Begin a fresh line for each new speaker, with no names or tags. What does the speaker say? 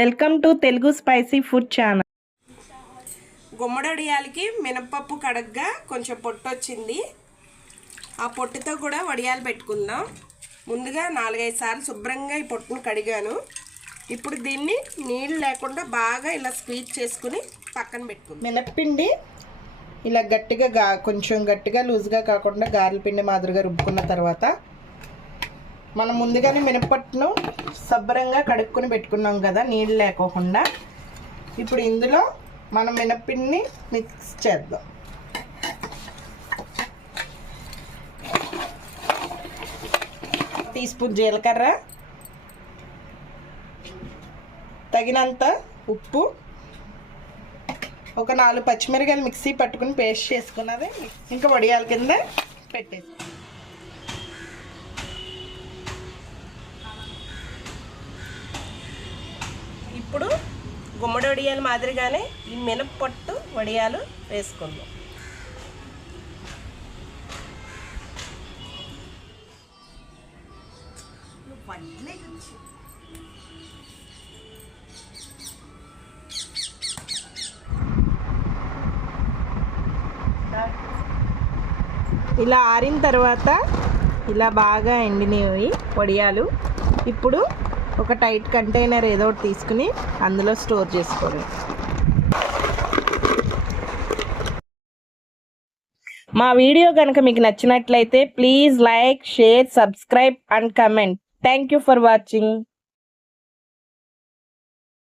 Welcome to Telugu spicy food channel.
గుమ్మడొడియాలకి మినపప్పు కడగ్గా కొంచెం పొట్టు వచ్చింది ఆ పొట్టుతో కూడా వడియాలు పెట్టుకుందాం. ముందుగా నాలుగైదు సార్లు శుభ్రంగా ఈ పొట్టును కడిగాను. ఇప్పుడు దీన్ని నీళ్ళు లేకుండా బాగా ఇలా స్క్వీజ్ చేసుకుని పక్కన పెట్టుకుందాం.
మినప్పిండి ఇలా గట్టిగా గా కొంచెం గట్టిగా లూజ్గా కాకుండా గారెల పిండి మాదిరిగా రుబ్బుకున్న తర్వాత మనం ముందుగానే మినపట్టును శుభ్రంగా కడుక్కుని పెట్టుకున్నాం కదా నీళ్ళు లేకోకుండా. ఇప్పుడు ఇందులో మనం మినపిండిని మిక్స్ చేద్దాం. టీ స్పూన్ జీలకర్ర తగినంత ఉప్పు ఒక నాలుగు పచ్చిమిరకాయలు మిక్సీ పట్టుకుని పేస్ట్ చేసుకున్నది. ఇంకా వడియాల కింద పెట్టేసి
గుమ్మడి వడియాలు మాదిరిగానే ఈ మినప్పొట్టు వడియాలు వేసుకుందాం.
ఇలా ఆరిన తర్వాత ఇలా బాగా ఎండినవి వడియాలు. ఇప్పుడు ఒక టైట్ కంటైనర్ ఏదో ఒకటి తీసుకుని అందులో స్టోర్ చేసుకోండి మా వీడియో కనుక మీకు నచ్చినట్లయితే please like share subscribe and comment. Thank you for watching.